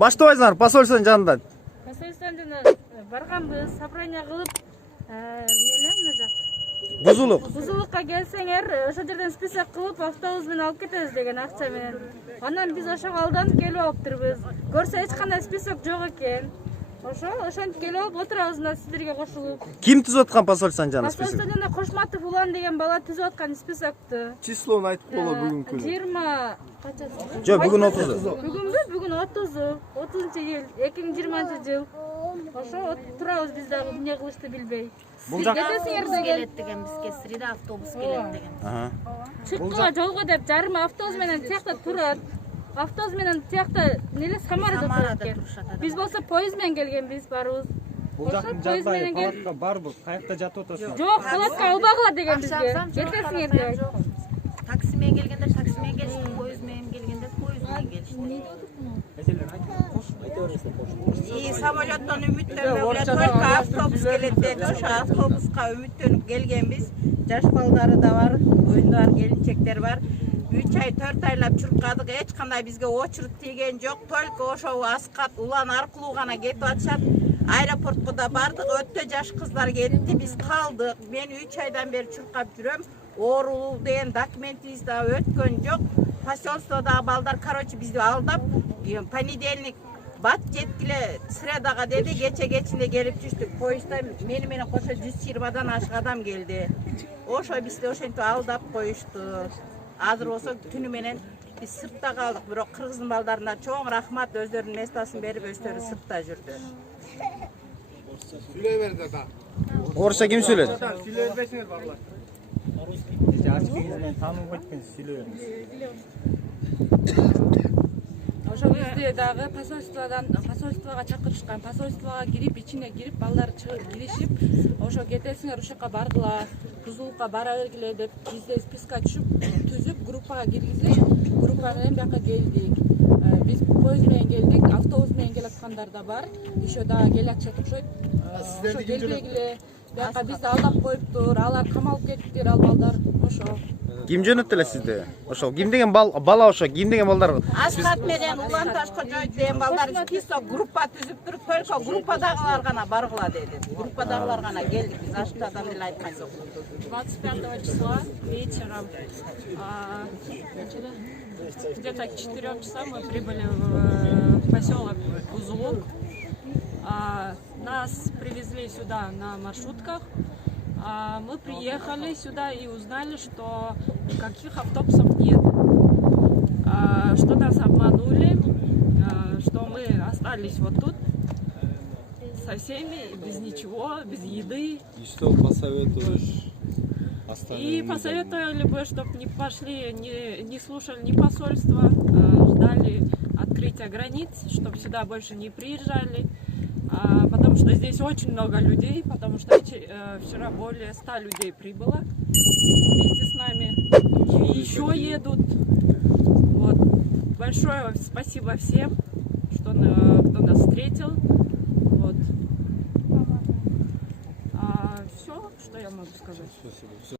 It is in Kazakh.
Баштабайсыңар посольствонун жанынан. Посольствонун жанынан барганбыз, собрание кылып, эмне мына жак. Бузулукка келсеңер, ошол жерден список кылып, автобус менен алып кетебиз деген акча менен. Анан биз ошого алданып келип алыптырбыз. Көрсө эч кандай список жок экен. Ошентип келип алып отурабыз мына сиздерге кошулуп. Ким түзүп аткан посольствонун жанынан список? Посольствонун жанынан Кошматов Улан деген бала түзүп аткан списокту. Числону айтып болот бүгүнкү. 20 качасы? Жок, бүгүн 30. Бүгүнбү? Бүгүн 30-iyul 2020-жыл. Ошо турабыз биз дагы эмне кылышты билбей. Бул жак келет деген бизге среда автобус келет деген. Чыккыга жолго деп жарым автобус менен тиякта турат. Автобус менен тиякта неле Самарада турат. Биз болсо поезд менен келгенбиз барыбыз. Бул жактын жагдайы палатка барбы? Каякта жатып отурсуңар? Жок, палатка албагыла деген бизге. Жетесиңер деп. Такси менен келгенде такси менен келишти, поезд менен келгенде поезд менен келишти. И самолеттон үмүттөнүп только автобус келет деди. Ошо автобуска үмүттөнүп келгенбиз. Жаш балдары да бар, оюндар, келинчектер бар. 3 ай 4 айлап чуркадык, эч кандай бизге очередь тийген жок. Только ошо Аскат Улан аркылуу гана кетип атышат. Аэропортко да бардык, өтө жаш кыздар кетти, биз калдык. Мен 3 айдан бери чуркап жүрөм. Оорулуу деген документибиз да өткөн жок. Посольстводагы балдар, короче, бизди алдап, понедельник бат жеткиле средага деди, кечинде келип түштүк. Поездда менен кошо 120дан ашык адам келди. Ошо бизди ошентип алдап коюшту. Азыр болсо түнү менен биз сыртта калдык, бирок кыргыздын балдарына чоң рахмат, өздөрүнүн местасын берип, өздөрү сыртта жүрдү. Сүйлөй берди ата. Орусча ким сүйлөдү? Сүйлөй берсеңер барлар. Ачык кеңиз таануу кеткен сүйлөй бериңиз. Ошо бизди дагы посольствого чакырышкан. Посольствого кирип, ичине кирип, балдар киришип, ошо кетесиңер ушакка баргыла, Бузулукка бара бергиле деп бизде списка түзүп, группага киргизип, группа менен бияка келдик. Биз поезд менен келдик, автобус менен келаткандар да бар. Еще дагы келе атышат окшойт. Ошо келбегиле, бияка бизди алдап коюптур, алар камалып кетиптир, ал балдар. Ошо. Ким жөнөттү эле сизди? Ошо ким деген бала ошо, ким деген балдар? Аскат менен Улан Ташкожоев деген балдар список группа түзүп туруп, только группадагылар гана баргыла деди. Группадагылар гана келдик, биз аштадан деле айткан жок. 25 числа вечером, где-то к 4 часам мы прибыли в поселок Бузулук. Нас привезли сюда на маршрутках. Мы приехали сюда и узнали, что никаких автобусов нет, что нас обманули, что мы остались вот тут со всеми, без ничего, без еды. И что посоветуешь остальным? И посоветовали бы, чтобы не пошли, не слушали ни посольства, ждали открытия границ, чтобы сюда больше не приезжали. Потому что здесь очень много людей, потому что вчера более 100 людей прибыло вместе с нами. И еще едут. Вот. Большое спасибо всем, кто нас встретил. Вот. Все, что я могу сказать. Спасибо.